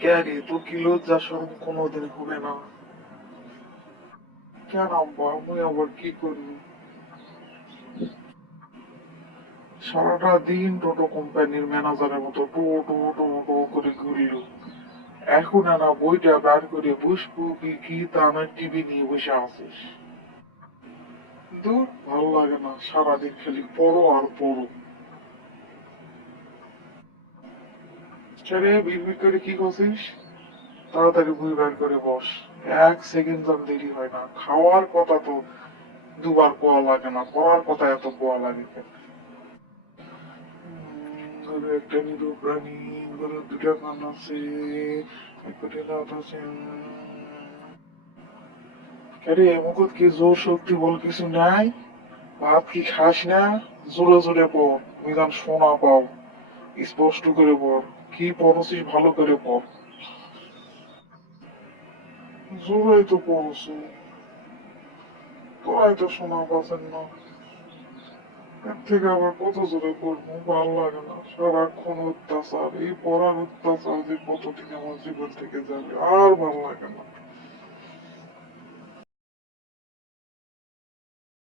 ক্যারে তোর কি লজ্জা শরম কোনোদিন হবে না? কেন আব্বা, আমি আবার কি করবো? সারাটা দিন টোটো কোম্পানির ম্যানেজারের মতো টো টো টো টো করে ঘুরলো। এখন না বইটা বার করে বসবো কি কি তা না টিভি নিয়ে বসে আছিস। দূর, ভালো লাগে না, সারাদিন খালি পড়ো আর পড়ো। ছেড়ে বিড়বিড় করে কি করছিস? তাড়াতাড়ি বই বার করে বস। এক সেকেন্ড যেন দেরি হয় না। খাওয়ার কথা তো দুবার কোয়া লাগে না, পড়ার কথা এত কোয়া লাগে কেন? গরু একটা নিরীহ প্রাণী, গরুর দুটা কান আছে, একটি দাঁত আছে। আরে মুকুট কি জোর শক্তি বল কিছু নাই? ভাত কি খাস না? জোরে জোরে পড়, আমি যেন শোনা পাও। স্পষ্ট করে পড়। কি পড়ছিস ভালো করে পড়। জোরেই তো পড়ছি, তোরাই তো শোনা পাচ্ছেন না। এর থেকে আবার কত জোরে পড়বো, ভাল লাগে না। সারাক্ষণ অত্যাচার, এই পড়ার অত্যাচার যে কতদিন আমার জীবন থেকে যাবে আর ভাল লাগে না।